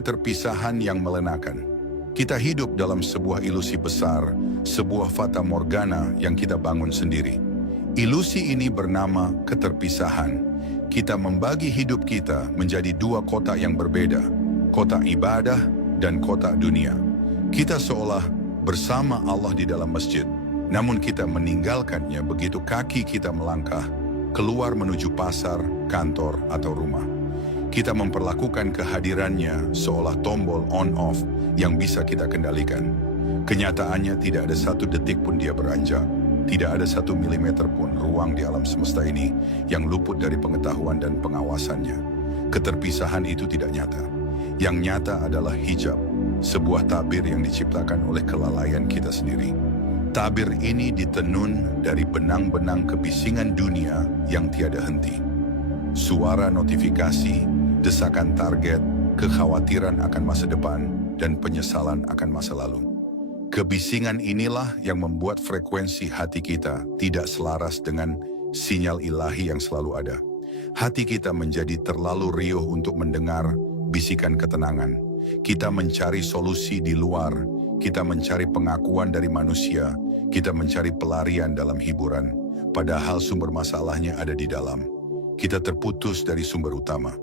Keterpisahan yang melenakan. Kita hidup dalam sebuah ilusi besar, sebuah fata morgana yang kita bangun sendiri. Ilusi ini bernama keterpisahan. Kita membagi hidup kita menjadi dua kotak yang berbeda, kotak ibadah dan kotak dunia. Kita seolah bersama Allah di dalam masjid, namun kita meninggalkannya begitu kaki kita melangkah keluar menuju pasar, kantor, atau rumah. Kita memperlakukan kehadirannya seolah tombol on-off yang bisa kita kendalikan. Kenyataannya tidak ada satu detik pun dia beranjak. Tidak ada 1 milimeter pun ruang di alam semesta ini yang luput dari pengetahuan dan pengawasannya. Keterpisahan itu tidak nyata. Yang nyata adalah hijab, sebuah tabir yang diciptakan oleh kelalaian kita sendiri. Tabir ini ditenun dari benang-benang kebisingan dunia yang tiada henti. Suara notifikasi, desakan target, kekhawatiran akan masa depan, dan penyesalan akan masa lalu. Kebisingan inilah yang membuat frekuensi hati kita tidak selaras dengan sinyal ilahi yang selalu ada. Hati kita menjadi terlalu riuh untuk mendengar bisikan ketenangan. Kita mencari solusi di luar, kita mencari pengakuan dari manusia, kita mencari pelarian dalam hiburan, padahal sumber masalahnya ada di dalam. Kita terputus dari sumber utama.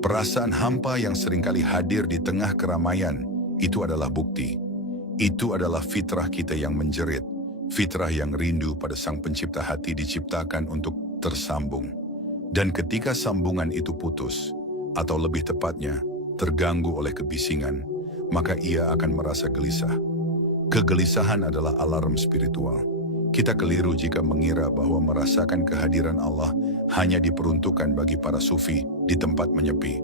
Perasaan hampa yang seringkali hadir di tengah keramaian, itu adalah bukti. Itu adalah fitrah kita yang menjerit, fitrah yang rindu pada Sang Pencipta hati diciptakan untuk tersambung. Dan ketika sambungan itu putus, atau lebih tepatnya, terganggu oleh kebisingan, maka ia akan merasa gelisah. Kegelisahan adalah alarm spiritual. Kita keliru jika mengira bahwa merasakan kehadiran Allah hanya diperuntukkan bagi para sufi di tempat menyepi.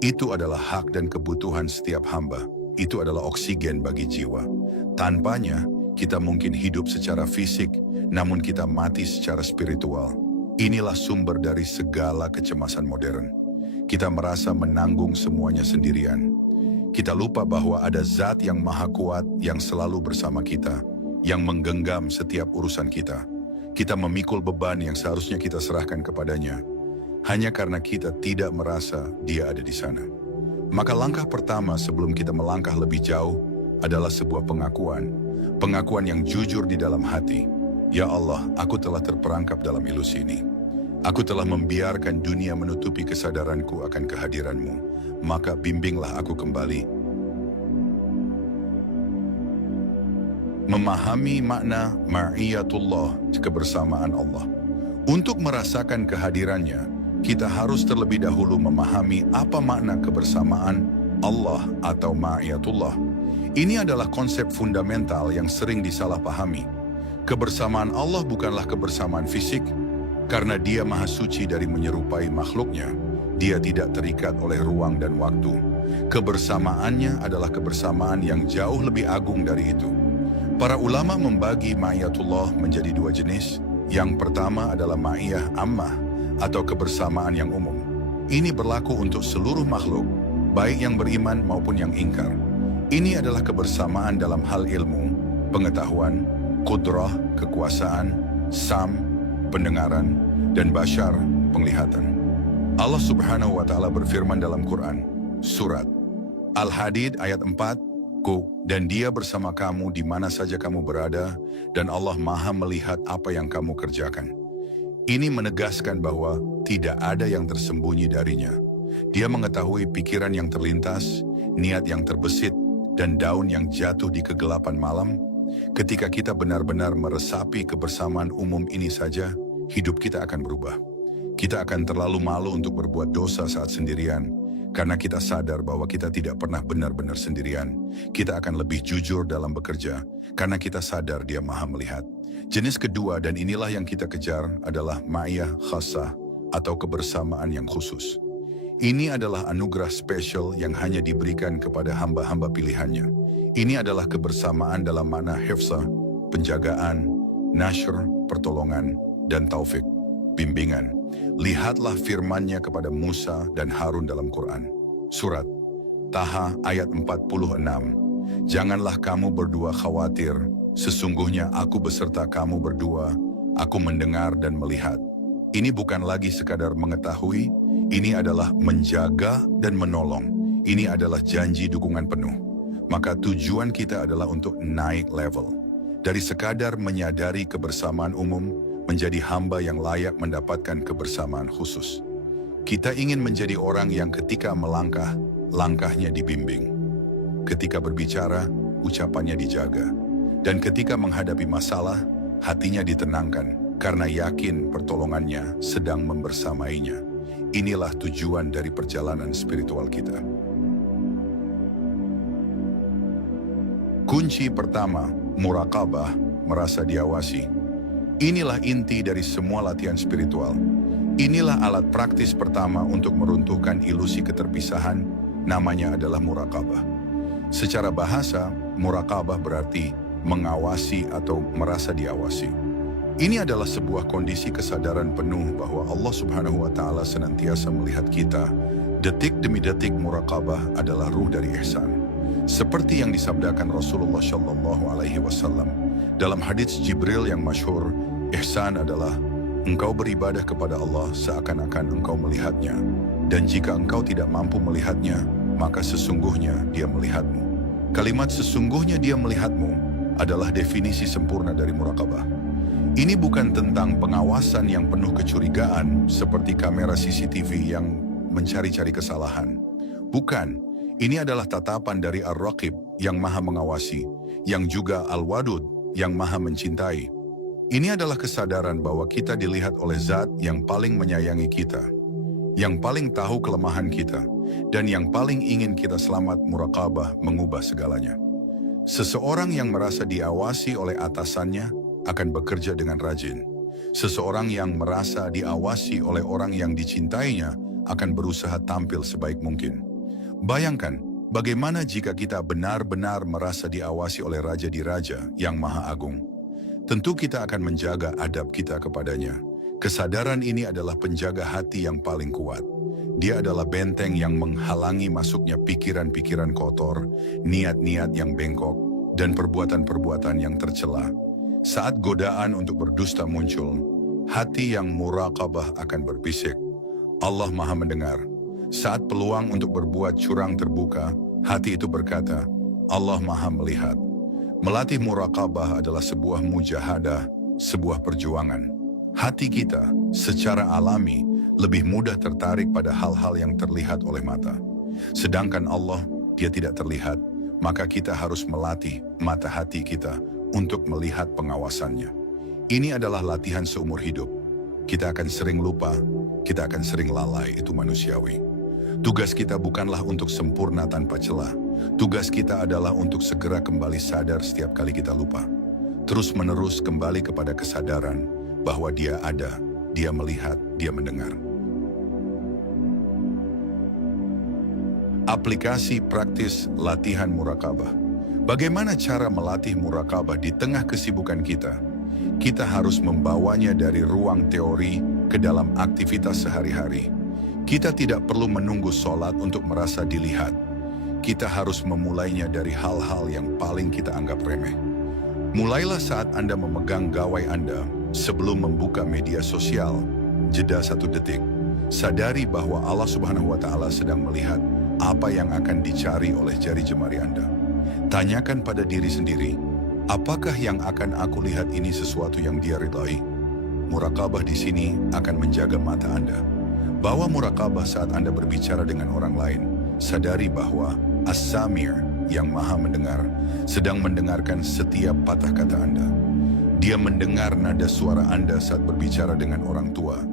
Itu adalah hak dan kebutuhan setiap hamba. Itu adalah oksigen bagi jiwa. Tanpanya, kita mungkin hidup secara fisik, namun kita mati secara spiritual. Inilah sumber dari segala kecemasan modern. Kita merasa menanggung semuanya sendirian. Kita lupa bahwa ada zat yang maha kuat yang selalu bersama kita, yang menggenggam setiap urusan kita. Kita memikul beban yang seharusnya kita serahkan kepadanya, hanya karena kita tidak merasa dia ada di sana. Maka langkah pertama sebelum kita melangkah lebih jauh adalah sebuah pengakuan. Pengakuan yang jujur di dalam hati. Ya Allah, aku telah terperangkap dalam ilusi ini. Aku telah membiarkan dunia menutupi kesadaranku akan kehadiranmu. Maka bimbinglah aku kembali. Memahami makna ma'iyatullah, kebersamaan Allah. Untuk merasakan kehadirannya, kita harus terlebih dahulu memahami apa makna kebersamaan Allah atau ma'iyatullah. Ini adalah konsep fundamental yang sering disalahpahami. Kebersamaan Allah bukanlah kebersamaan fisik, karena Dia maha suci dari menyerupai makhluknya. Dia tidak terikat oleh ruang dan waktu. Kebersamaannya adalah kebersamaan yang jauh lebih agung dari itu. Para ulama membagi ma'iyatullah menjadi dua jenis. Yang pertama adalah ma'iyah ammah, atau kebersamaan yang umum. Ini berlaku untuk seluruh makhluk, baik yang beriman maupun yang ingkar. Ini adalah kebersamaan dalam hal ilmu, pengetahuan, qudrah, kekuasaan, sam, pendengaran, dan bashar, penglihatan. Allah Subhanahu wa Ta'ala berfirman dalam Quran, Surat Al-Hadid ayat 4, dan Dia bersama kamu di mana saja kamu berada, dan Allah maha melihat apa yang kamu kerjakan. Ini menegaskan bahwa tidak ada yang tersembunyi darinya. Dia mengetahui pikiran yang terlintas, niat yang terbesit, dan daun yang jatuh di kegelapan malam. Ketika kita benar-benar meresapi kebersamaan umum ini saja, hidup kita akan berubah. Kita akan terlalu malu untuk berbuat dosa saat sendirian, karena kita sadar bahwa kita tidak pernah benar-benar sendirian. Kita akan lebih jujur dalam bekerja, karena kita sadar Dia maha melihat. Jenis kedua, dan inilah yang kita kejar, adalah ma'iyah khassah atau kebersamaan yang khusus. Ini adalah anugerah spesial yang hanya diberikan kepada hamba-hamba pilihannya. Ini adalah kebersamaan dalam makna hifzah, penjagaan, nashr, pertolongan, dan taufik, bimbingan. Lihatlah firman-Nya kepada Musa dan Harun dalam Quran. Surat Taha ayat 46. Janganlah kamu berdua khawatir, sesungguhnya aku beserta kamu berdua, aku mendengar dan melihat. Ini bukan lagi sekadar mengetahui, ini adalah menjaga dan menolong. Ini adalah janji dukungan penuh. Maka tujuan kita adalah untuk naik level. Dari sekadar menyadari kebersamaan umum, menjadi hamba yang layak mendapatkan kebersamaan khusus. Kita ingin menjadi orang yang ketika melangkah, langkahnya dibimbing. Ketika berbicara, ucapannya dijaga. Dan ketika menghadapi masalah, hatinya ditenangkan karena yakin pertolongannya sedang membersamainya. Inilah tujuan dari perjalanan spiritual kita. Kunci pertama, muraqabah, merasa diawasi. Inilah inti dari semua latihan spiritual. Inilah alat praktis pertama untuk meruntuhkan ilusi keterpisahan, namanya adalah muraqabah. Secara bahasa, muraqabah berarti mengawasi atau merasa diawasi. Ini adalah sebuah kondisi kesadaran penuh bahwa Allah Subhanahu wa Ta'ala senantiasa melihat kita. Detik demi detik muraqabah adalah ruh dari ihsan. Seperti yang disabdakan Rasulullah Shallallahu Alaihi Wasallam dalam hadits Jibril yang masyhur, ihsan adalah engkau beribadah kepada Allah seakan-akan engkau melihatnya, dan jika engkau tidak mampu melihatnya, maka sesungguhnya dia melihatmu. Kalimat sesungguhnya dia melihatmu adalah definisi sempurna dari muraqabah. Ini bukan tentang pengawasan yang penuh kecurigaan seperti kamera CCTV yang mencari-cari kesalahan. Bukan, ini adalah tatapan dari Ar-Raqib yang maha mengawasi, yang juga Al-Wadud yang maha mencintai. Ini adalah kesadaran bahwa kita dilihat oleh Zat yang paling menyayangi kita, yang paling tahu kelemahan kita, dan yang paling ingin kita selamat. Muraqabah mengubah segalanya. Seseorang yang merasa diawasi oleh atasannya akan bekerja dengan rajin. Seseorang yang merasa diawasi oleh orang yang dicintainya akan berusaha tampil sebaik mungkin. Bayangkan, bagaimana jika kita benar-benar merasa diawasi oleh Raja di Raja yang Maha Agung. Tentu kita akan menjaga adab kita kepadanya. Kesadaran ini adalah penjaga hati yang paling kuat. Dia adalah benteng yang menghalangi masuknya pikiran-pikiran kotor, niat-niat yang bengkok, dan perbuatan-perbuatan yang tercela. Saat godaan untuk berdusta muncul, hati yang muraqabah akan berbisik, Allah Maha mendengar. Saat peluang untuk berbuat curang terbuka, hati itu berkata, Allah Maha melihat. Melatih muraqabah adalah sebuah mujahadah, sebuah perjuangan. Hati kita secara alami lebih mudah tertarik pada hal-hal yang terlihat oleh mata. Sedangkan Allah, dia tidak terlihat, maka kita harus melatih mata hati kita untuk melihat pengawasannya. Ini adalah latihan seumur hidup. Kita akan sering lupa, kita akan sering lalai, itu manusiawi. Tugas kita bukanlah untuk sempurna tanpa celah. Tugas kita adalah untuk segera kembali sadar setiap kali kita lupa. Terus-menerus kembali kepada kesadaran bahwa dia ada, dia melihat, dia mendengar. Aplikasi praktis latihan muraqabah. Bagaimana cara melatih muraqabah di tengah kesibukan kita? Kita harus membawanya dari ruang teori ke dalam aktivitas sehari-hari. Kita tidak perlu menunggu sholat untuk merasa dilihat. Kita harus memulainya dari hal-hal yang paling kita anggap remeh. Mulailah saat Anda memegang gawai Anda. Sebelum membuka media sosial, jeda 1 detik. Sadari bahwa Allah Subhanahu wa Ta'ala sedang melihat apa yang akan dicari oleh jari jemari Anda. Tanyakan pada diri sendiri, apakah yang akan aku lihat ini sesuatu yang dia ridhai? Muraqabah di sini akan menjaga mata Anda. Bawa muraqabah saat Anda berbicara dengan orang lain. Sadari bahwa As-Samir yang maha mendengar sedang mendengarkan setiap patah kata Anda. Dia mendengar nada suara Anda saat berbicara dengan orang tua.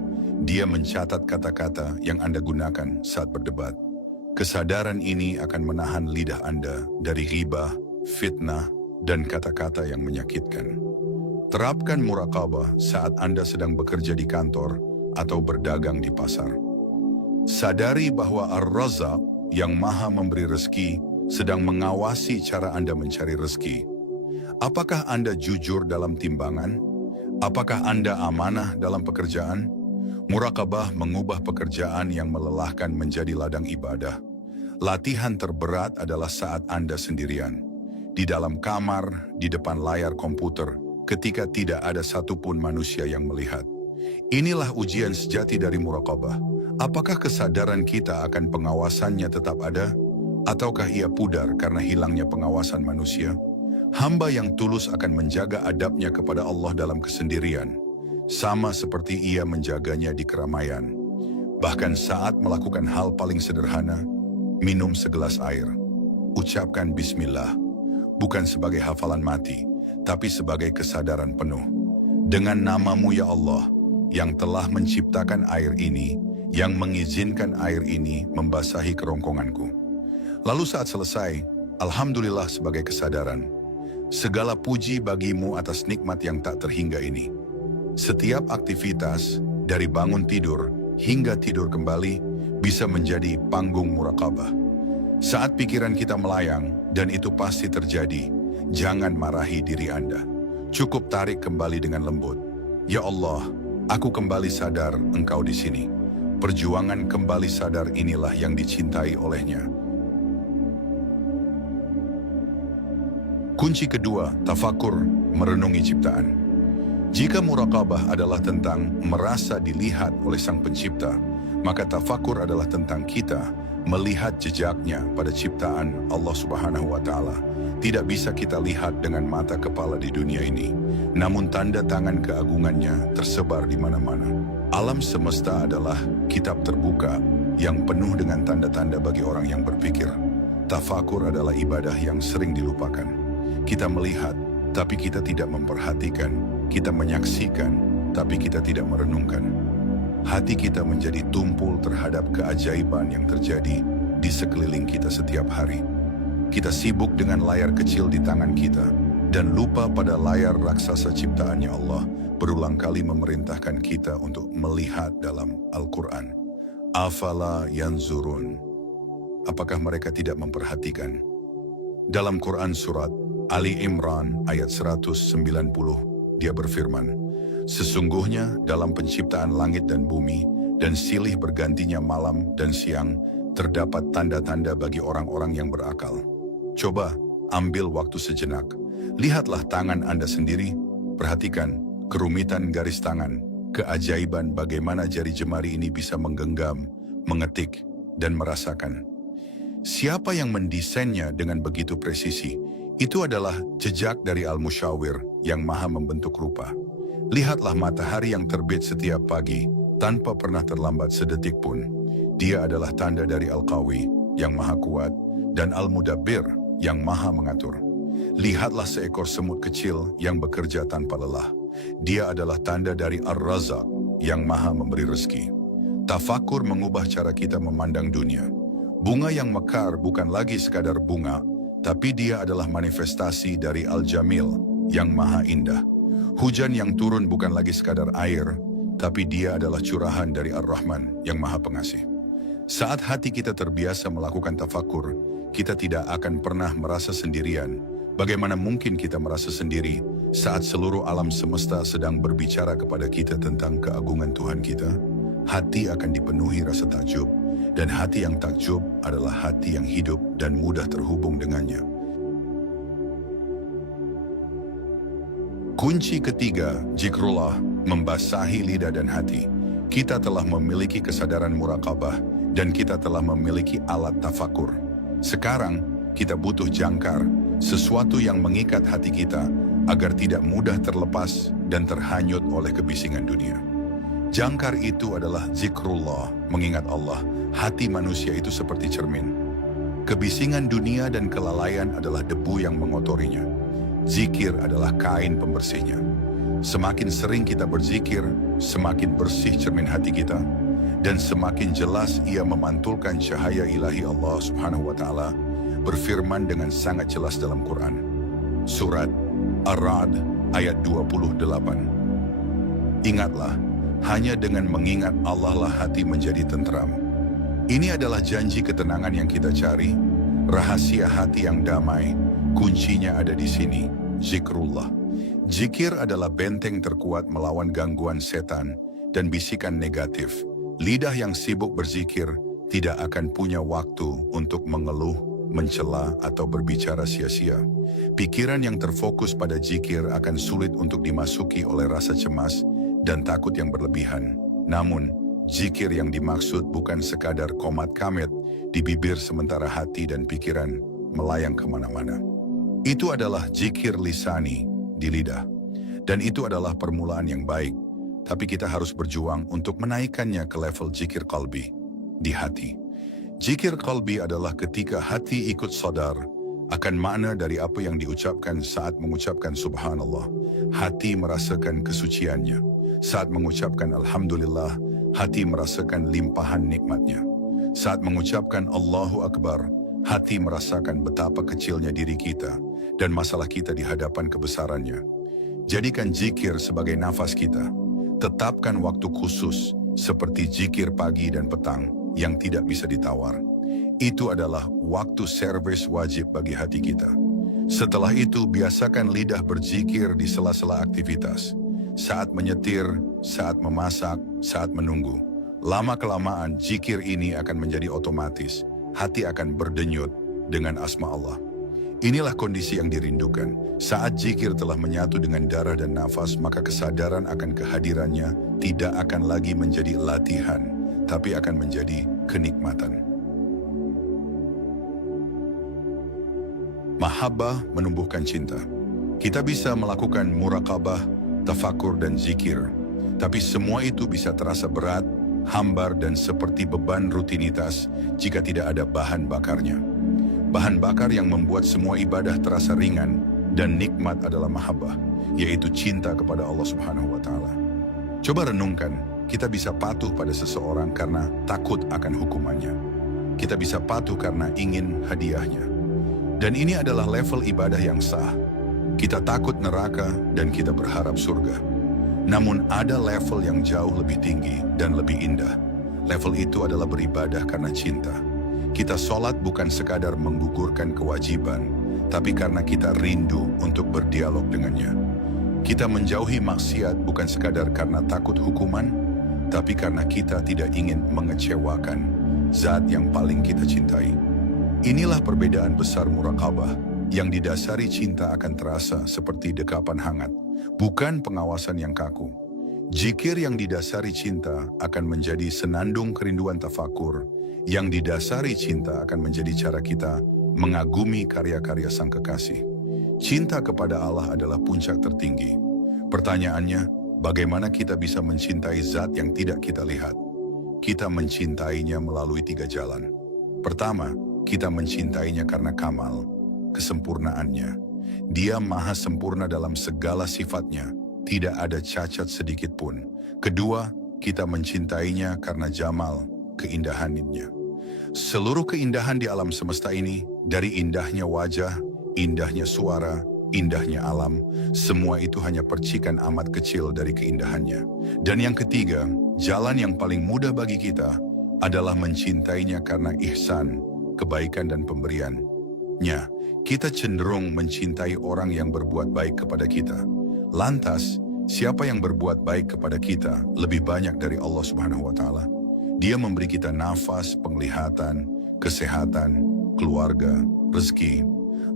Dia mencatat kata-kata yang Anda gunakan saat berdebat. Kesadaran ini akan menahan lidah Anda dari ghibah, fitnah, dan kata-kata yang menyakitkan. Terapkan muraqabah saat Anda sedang bekerja di kantor atau berdagang di pasar. Sadari bahwa Ar-Razzaq yang maha memberi rezeki sedang mengawasi cara Anda mencari rezeki. Apakah Anda jujur dalam timbangan? Apakah Anda amanah dalam pekerjaan? Muraqabah mengubah pekerjaan yang melelahkan menjadi ladang ibadah. Latihan terberat adalah saat Anda sendirian. Di dalam kamar, di depan layar komputer, ketika tidak ada satupun manusia yang melihat. Inilah ujian sejati dari muraqabah. Apakah kesadaran kita akan pengawasannya tetap ada? Ataukah ia pudar karena hilangnya pengawasan manusia? Hamba yang tulus akan menjaga adabnya kepada Allah dalam kesendirian, sama seperti ia menjaganya di keramaian. Bahkan saat melakukan hal paling sederhana, minum segelas air, ucapkan bismillah, bukan sebagai hafalan mati, tapi sebagai kesadaran penuh. Dengan namamu ya Allah, yang telah menciptakan air ini, yang mengizinkan air ini membasahi kerongkonganku. Lalu saat selesai, alhamdulillah sebagai kesadaran. Segala puji bagimu atas nikmat yang tak terhingga ini. Setiap aktivitas, dari bangun tidur hingga tidur kembali, bisa menjadi panggung muraqabah. Saat pikiran kita melayang, dan itu pasti terjadi, jangan marahi diri Anda. Cukup tarik kembali dengan lembut. Ya Allah, aku kembali sadar Engkau di sini. Perjuangan kembali sadar inilah yang dicintai olehnya. Kunci kedua, tafakur, merenungi ciptaan. Jika muraqabah adalah tentang merasa dilihat oleh Sang Pencipta, maka tafakur adalah tentang kita melihat jejaknya pada ciptaan Allah Subhanahu wa Ta'ala. Tidak bisa kita lihat dengan mata kepala di dunia ini, namun tanda tangan keagungannya tersebar di mana-mana. Alam semesta adalah kitab terbuka yang penuh dengan tanda-tanda bagi orang yang berpikir. Tafakur adalah ibadah yang sering dilupakan. Kita melihat, tapi kita tidak memperhatikan. Kita menyaksikan, tapi kita tidak merenungkan. Hati kita menjadi tumpul terhadap keajaiban yang terjadi di sekeliling kita setiap hari. Kita sibuk dengan layar kecil di tangan kita, dan lupa pada layar raksasa ciptaannya Allah berulang kali memerintahkan kita untuk melihat dalam Al-Quran. Afala yanzurun. Apakah mereka tidak memperhatikan? Dalam Quran surat Ali Imran ayat 190, dia berfirman, sesungguhnya dalam penciptaan langit dan bumi, dan silih bergantinya malam dan siang, terdapat tanda-tanda bagi orang-orang yang berakal. Coba ambil waktu sejenak, lihatlah tangan Anda sendiri, perhatikan kerumitan garis tangan, keajaiban bagaimana jari jemari ini bisa menggenggam, mengetik, dan merasakan. Siapa yang mendesainnya dengan begitu presisi? Itu adalah jejak dari Al-Musyawir yang maha membentuk rupa. Lihatlah matahari yang terbit setiap pagi tanpa pernah terlambat sedetik pun. Dia adalah tanda dari Al-Qawi yang maha kuat dan Al-Mudabbir yang maha mengatur. Lihatlah seekor semut kecil yang bekerja tanpa lelah. Dia adalah tanda dari Ar-Razzaq yang maha memberi rezeki. Tafakur mengubah cara kita memandang dunia. Bunga yang mekar bukan lagi sekadar bunga, tapi dia adalah manifestasi dari Al-Jamil yang maha indah. Hujan yang turun bukan lagi sekadar air, tapi dia adalah curahan dari Ar-Rahman yang maha pengasih. Saat hati kita terbiasa melakukan tafakur, kita tidak akan pernah merasa sendirian. Bagaimana mungkin kita merasa sendiri saat seluruh alam semesta sedang berbicara kepada kita tentang keagungan Tuhan kita? Hati akan dipenuhi rasa takjub. Dan hati yang takjub adalah hati yang hidup dan mudah terhubung dengannya. Kunci ketiga, zikrullah, membasahi lidah dan hati. Kita telah memiliki kesadaran muraqabah dan kita telah memiliki alat tafakur. Sekarang, kita butuh jangkar, sesuatu yang mengikat hati kita agar tidak mudah terlepas dan terhanyut oleh kebisingan dunia. Jangkar itu adalah zikrullah, mengingat Allah. Hati manusia itu seperti cermin. Kebisingan dunia dan kelalaian adalah debu yang mengotorinya. Zikir adalah kain pembersihnya. Semakin sering kita berzikir, semakin bersih cermin hati kita, dan semakin jelas ia memantulkan cahaya ilahi Allah Subhanahu wa Ta'ala, berfirman dengan sangat jelas dalam Quran. Surat Ar-Ra'd ayat 28. Ingatlah, hanya dengan mengingat Allah lah hati menjadi tentram. Ini adalah janji ketenangan yang kita cari, rahasia hati yang damai, kuncinya ada di sini, zikrullah. Zikir adalah benteng terkuat melawan gangguan setan dan bisikan negatif. Lidah yang sibuk berzikir tidak akan punya waktu untuk mengeluh, mencela, atau berbicara sia-sia. Pikiran yang terfokus pada zikir akan sulit untuk dimasuki oleh rasa cemas dan takut yang berlebihan. Namun, zikir yang dimaksud bukan sekadar qomat qamet, di bibir sementara hati dan pikiran melayang kemana-mana. Itu adalah zikir lisani di lidah. Dan itu adalah permulaan yang baik, tapi kita harus berjuang untuk menaikkannya ke level zikir qalbi, di hati. Zikir qalbi adalah ketika hati ikut sadar akan makna dari apa yang diucapkan saat mengucapkan subhanallah. Hati merasakan kesuciannya. Saat mengucapkan alhamdulillah, hati merasakan limpahan nikmatnya. Saat mengucapkan Allahu Akbar, hati merasakan betapa kecilnya diri kita dan masalah kita di hadapan kebesarannya. Jadikan zikir sebagai nafas kita. Tetapkan waktu khusus seperti zikir pagi dan petang yang tidak bisa ditawar. Itu adalah waktu servis wajib bagi hati kita. Setelah itu, biasakan lidah berzikir di sela-sela aktivitas. Saat menyetir, saat memasak, saat menunggu. Lama-kelamaan, zikir ini akan menjadi otomatis. Hati akan berdenyut dengan asma Allah. Inilah kondisi yang dirindukan. Saat zikir telah menyatu dengan darah dan nafas, maka kesadaran akan kehadirannya tidak akan lagi menjadi latihan, tapi akan menjadi kenikmatan. Mahabbah menumbuhkan cinta. Kita bisa melakukan muraqabah, tafakur dan zikir, tapi semua itu bisa terasa berat, hambar dan seperti beban rutinitas jika tidak ada bahan bakarnya. Bahan bakar yang membuat semua ibadah terasa ringan dan nikmat adalah mahabbah, yaitu cinta kepada Allah Subhanahu wa Ta'ala. Coba renungkan, kita bisa patuh pada seseorang karena takut akan hukumannya. Kita bisa patuh karena ingin hadiahnya. Dan ini adalah level ibadah yang sah. Kita takut neraka dan kita berharap surga. Namun ada level yang jauh lebih tinggi dan lebih indah. Level itu adalah beribadah karena cinta. Kita sholat bukan sekadar menggugurkan kewajiban, tapi karena kita rindu untuk berdialog dengannya. Kita menjauhi maksiat bukan sekadar karena takut hukuman, tapi karena kita tidak ingin mengecewakan zat yang paling kita cintai. Inilah perbedaan besar muraqabah, yang didasari cinta akan terasa seperti dekapan hangat, bukan pengawasan yang kaku. Zikir yang didasari cinta akan menjadi senandung kerinduan tafakur, yang didasari cinta akan menjadi cara kita mengagumi karya-karya Sang Kekasih. Cinta kepada Allah adalah puncak tertinggi. Pertanyaannya, bagaimana kita bisa mencintai zat yang tidak kita lihat? Kita mencintainya melalui 3 jalan. Pertama, kita mencintainya karena kamal, kesempurnaannya. Dia maha sempurna dalam segala sifatnya, tidak ada cacat sedikit pun. Kedua, kita mencintainya karena jamal, keindahannya. Seluruh keindahan di alam semesta ini, dari indahnya wajah, indahnya suara, indahnya alam, semua itu hanya percikan amat kecil dari keindahannya. Dan yang ketiga, jalan yang paling mudah bagi kita adalah mencintainya karena ihsan, kebaikan dan pemberiannya. Kita cenderung mencintai orang yang berbuat baik kepada kita. Lantas, siapa yang berbuat baik kepada kita lebih banyak dari Allah Subhanahu wa Ta'ala? Dia memberi kita nafas, penglihatan, kesehatan, keluarga, rezeki,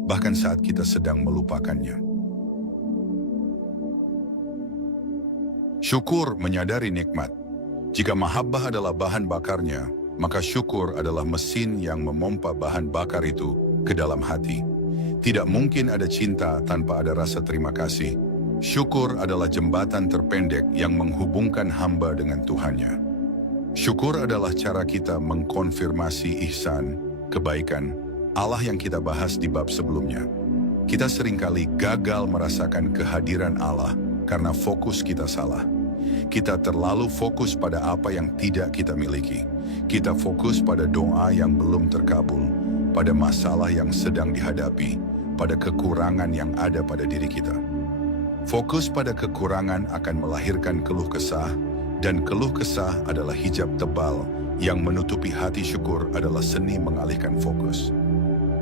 bahkan saat kita sedang melupakannya. Syukur menyadari nikmat. Jika mahabbah adalah bahan bakarnya, maka syukur adalah mesin yang memompa bahan bakar itu ke dalam hati. Tidak mungkin ada cinta tanpa ada rasa terima kasih. Syukur adalah jembatan terpendek yang menghubungkan hamba dengan Tuhannya. Syukur adalah cara kita mengkonfirmasi ihsan, kebaikan, Allah yang kita bahas di bab sebelumnya. Kita seringkali gagal merasakan kehadiran Allah karena fokus kita salah. Kita terlalu fokus pada apa yang tidak kita miliki. Kita fokus pada doa yang belum terkabul, pada masalah yang sedang dihadapi, pada kekurangan yang ada pada diri kita. Fokus pada kekurangan akan melahirkan keluh kesah, dan keluh kesah adalah hijab tebal yang menutupi hati. Syukur adalah seni mengalihkan fokus.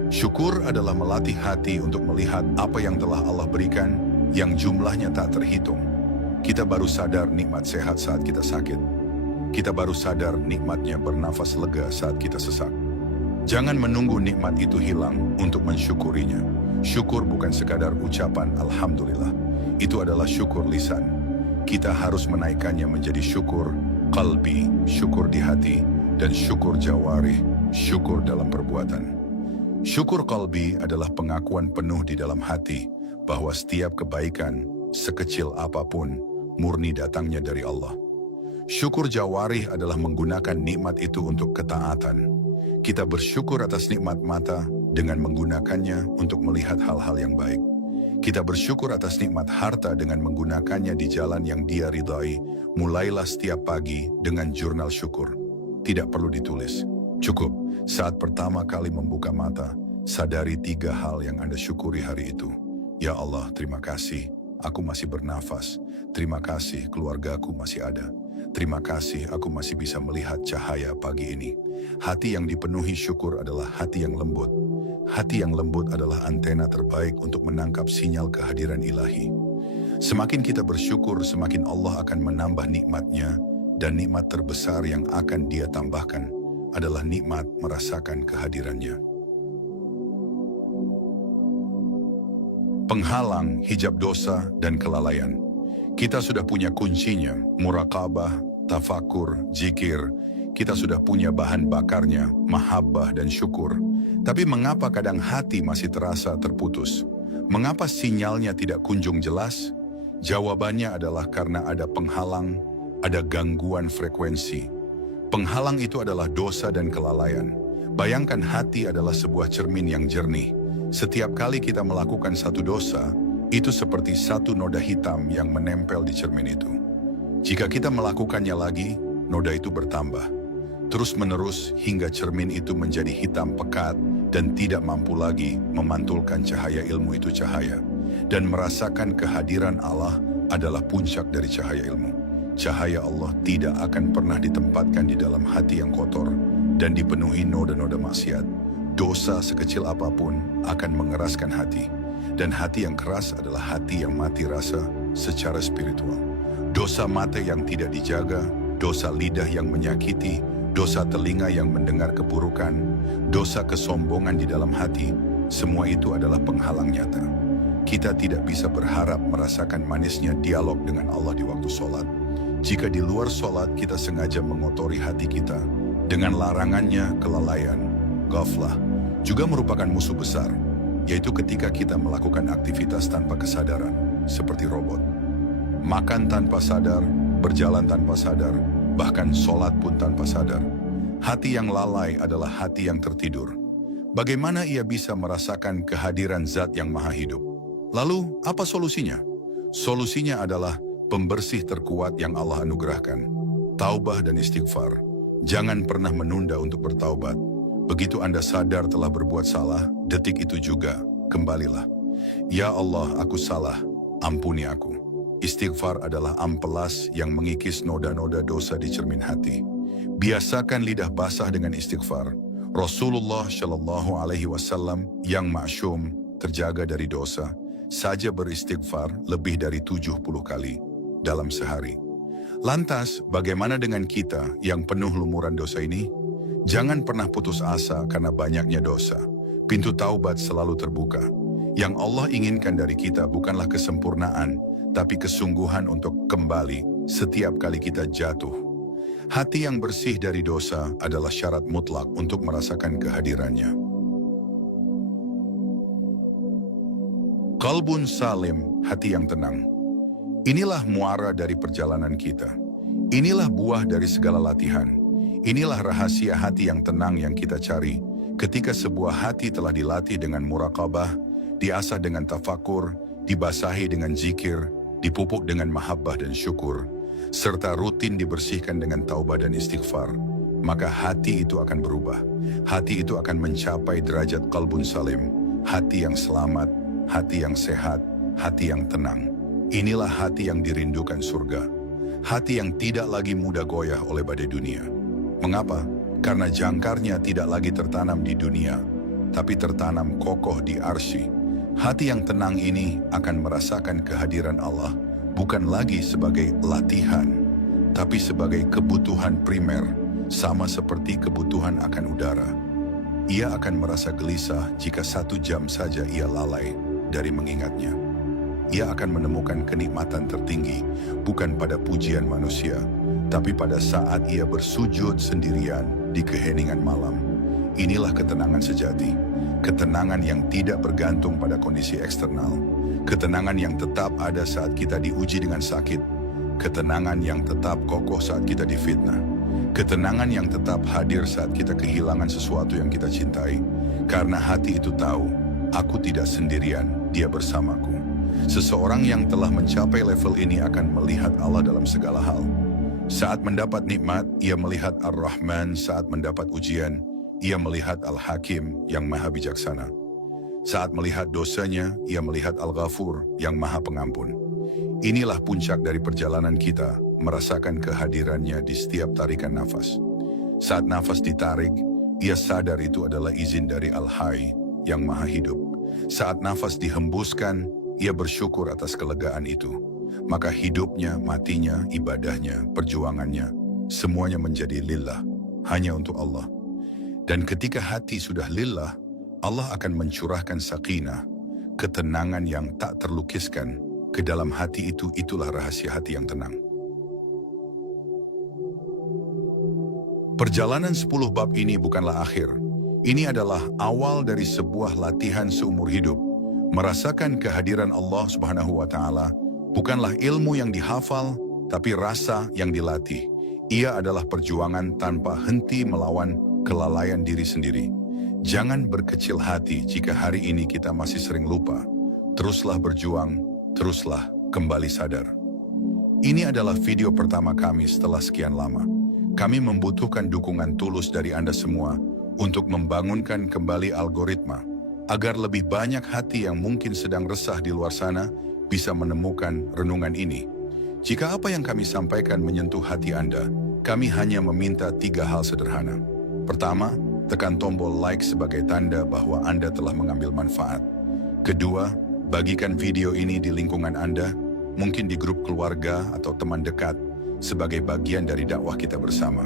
Syukur adalah melatih hati untuk melihat apa yang telah Allah berikan, yang jumlahnya tak terhitung. Kita baru sadar nikmat sehat saat kita sakit. Kita baru sadar nikmatnya bernafas lega saat kita sesak. Jangan menunggu nikmat itu hilang untuk mensyukurinya. Syukur bukan sekadar ucapan alhamdulillah. Itu adalah syukur lisan. Kita harus menaikkannya menjadi syukur qalbi, syukur di hati, dan syukur jawarih, syukur dalam perbuatan. Syukur qalbi adalah pengakuan penuh di dalam hati bahwa setiap kebaikan, sekecil apapun, murni datangnya dari Allah. Syukur jawarih adalah menggunakan nikmat itu untuk ketaatan. Kita bersyukur atas nikmat mata dengan menggunakannya untuk melihat hal-hal yang baik. Kita bersyukur atas nikmat harta dengan menggunakannya di jalan yang Dia ridhai. Mulailah setiap pagi dengan jurnal syukur. Tidak perlu ditulis. Cukup, saat pertama kali membuka mata, sadari 3 hal yang Anda syukuri hari itu. Ya Allah, terima kasih, aku masih bernafas. Terima kasih, keluargaku masih ada. Terima kasih, aku masih bisa melihat cahaya pagi ini. Hati yang dipenuhi syukur adalah hati yang lembut. Hati yang lembut adalah antena terbaik untuk menangkap sinyal kehadiran ilahi. Semakin kita bersyukur, semakin Allah akan menambah nikmat-Nya, dan nikmat terbesar yang akan Dia tambahkan adalah nikmat merasakan kehadiran-Nya. Penghalang, hijab dosa, dan kelalaian. Kita sudah punya kuncinya, muraqabah, tafakur, zikir. Kita sudah punya bahan bakarnya, mahabbah dan syukur. Tapi mengapa kadang hati masih terasa terputus? Mengapa sinyalnya tidak kunjung jelas? Jawabannya adalah karena ada penghalang, ada gangguan frekuensi. Penghalang itu adalah dosa dan kelalaian. Bayangkan hati adalah sebuah cermin yang jernih. Setiap kali kita melakukan satu dosa, itu seperti satu noda hitam yang menempel di cermin itu. Jika kita melakukannya lagi, noda itu bertambah. Terus-menerus hingga cermin itu menjadi hitam pekat dan tidak mampu lagi memantulkan cahaya ilmu itu cahaya. Dan merasakan kehadiran Allah adalah puncak dari cahaya ilmu. Cahaya Allah tidak akan pernah ditempatkan di dalam hati yang kotor dan dipenuhi noda-noda maksiat. Dosa sekecil apapun akan mengeraskan hati. Dan hati yang keras adalah hati yang mati rasa secara spiritual. Dosa mata yang tidak dijaga, dosa lidah yang menyakiti, dosa telinga yang mendengar keburukan, dosa kesombongan di dalam hati, semua itu adalah penghalang nyata. Kita tidak bisa berharap merasakan manisnya dialog dengan Allah di waktu sholat. Jika di luar sholat kita sengaja mengotori hati kita, dengan larangannya kelalaian, ghaflah, juga merupakan musuh besar, yaitu ketika kita melakukan aktivitas tanpa kesadaran, seperti robot. Makan tanpa sadar, berjalan tanpa sadar, bahkan sholat pun tanpa sadar. Hati yang lalai adalah hati yang tertidur. Bagaimana ia bisa merasakan kehadiran Zat yang Maha Hidup? Lalu, apa solusinya? Solusinya adalah pembersih terkuat yang Allah anugerahkan. Taubah dan istighfar. Jangan pernah menunda untuk bertaubat. Begitu Anda sadar telah berbuat salah, detik itu juga, kembalilah. Ya Allah, aku salah, ampuni aku. Istighfar adalah ampelas yang mengikis noda-noda dosa di cermin hati. Biasakan lidah basah dengan istighfar. Rasulullah Shallallahu Alaihi Wasallam yang ma'syum, terjaga dari dosa, saja beristighfar lebih dari 70 kali dalam sehari. Lantas, bagaimana dengan kita yang penuh lumuran dosa ini? Jangan pernah putus asa karena banyaknya dosa. Pintu taubat selalu terbuka. Yang Allah inginkan dari kita bukanlah kesempurnaan, tapi kesungguhan untuk kembali setiap kali kita jatuh. Hati yang bersih dari dosa adalah syarat mutlak untuk merasakan kehadirannya. Qalbun salim, hati yang tenang. Inilah muara dari perjalanan kita. Inilah buah dari segala latihan. Inilah rahasia hati yang tenang yang kita cari. Ketika sebuah hati telah dilatih dengan muraqabah, diasah dengan tafakur, dibasahi dengan zikir, dipupuk dengan mahabbah dan syukur, serta rutin dibersihkan dengan taubah dan istighfar, maka hati itu akan berubah. Hati itu akan mencapai derajat qalbun salim, hati yang selamat, hati yang sehat, hati yang tenang. Inilah hati yang dirindukan surga. Hati yang tidak lagi mudah goyah oleh badai dunia. Mengapa? Karena jangkarnya tidak lagi tertanam di dunia, tapi tertanam kokoh di arsy. Hati yang tenang ini akan merasakan kehadiran Allah, bukan lagi sebagai latihan, tapi sebagai kebutuhan primer, sama seperti kebutuhan akan udara. Ia akan merasa gelisah jika 1 jam saja ia lalai dari mengingatnya. Ia akan menemukan kenikmatan tertinggi, bukan pada pujian manusia, tapi pada saat ia bersujud sendirian di keheningan malam. Inilah ketenangan sejati. Ketenangan yang tidak bergantung pada kondisi eksternal. Ketenangan yang tetap ada saat kita diuji dengan sakit. Ketenangan yang tetap kokoh saat kita difitnah. Ketenangan yang tetap hadir saat kita kehilangan sesuatu yang kita cintai. Karena hati itu tahu, aku tidak sendirian, Dia bersamaku. Seseorang yang telah mencapai level ini akan melihat Allah dalam segala hal. Saat mendapat nikmat, ia melihat Ar-Rahman. Saat mendapat ujian, ia melihat Al-Hakim yang maha bijaksana. Saat melihat dosanya, ia melihat Al-Ghafur yang maha pengampun. Inilah puncak dari perjalanan kita, merasakan kehadirannya di setiap tarikan nafas. Saat nafas ditarik, ia sadar itu adalah izin dari Al-Hayy yang maha hidup. Saat nafas dihembuskan, ia bersyukur atas kelegaan itu. Maka hidupnya, matinya, ibadahnya, perjuangannya, semuanya menjadi lillah, hanya untuk Allah. Dan ketika hati sudah lillah, Allah akan mencurahkan sakinah, ketenangan yang tak terlukiskan ke dalam hati itu. Itulah rahasia hati yang tenang. Perjalanan 10 bab ini bukanlah akhir. Ini adalah awal dari sebuah latihan seumur hidup. Merasakan kehadiran Allah Subhanahu wa Ta'ala bukanlah ilmu yang dihafal, tapi rasa yang dilatih. Ia adalah perjuangan tanpa henti melawan kelalaian diri sendiri. Jangan berkecil hati jika hari ini kita masih sering lupa. Teruslah berjuang, teruslah kembali sadar. Ini adalah video pertama kami setelah sekian lama. Kami membutuhkan dukungan tulus dari Anda semua untuk membangunkan kembali algoritma, agar lebih banyak hati yang mungkin sedang resah di luar sana bisa menemukan renungan ini. Jika apa yang kami sampaikan menyentuh hati Anda, kami hanya meminta 3 hal sederhana. Pertama, tekan tombol like sebagai tanda bahwa Anda telah mengambil manfaat. Kedua, bagikan video ini di lingkungan Anda, mungkin di grup keluarga atau teman dekat, sebagai bagian dari dakwah kita bersama.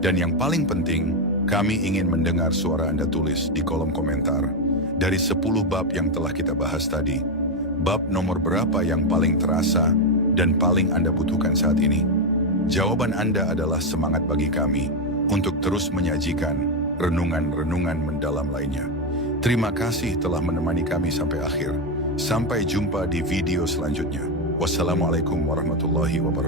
Dan yang paling penting, kami ingin mendengar suara Anda tulis di kolom komentar. Dari 10 bab yang telah kita bahas tadi, bab nomor berapa yang paling terasa dan paling Anda butuhkan saat ini? Jawaban Anda adalah semangat bagi kami untuk terus menyajikan renungan-renungan mendalam lainnya. Terima kasih telah menemani kami sampai akhir. Sampai jumpa di video selanjutnya. Wassalamualaikum warahmatullahi wabarakatuh.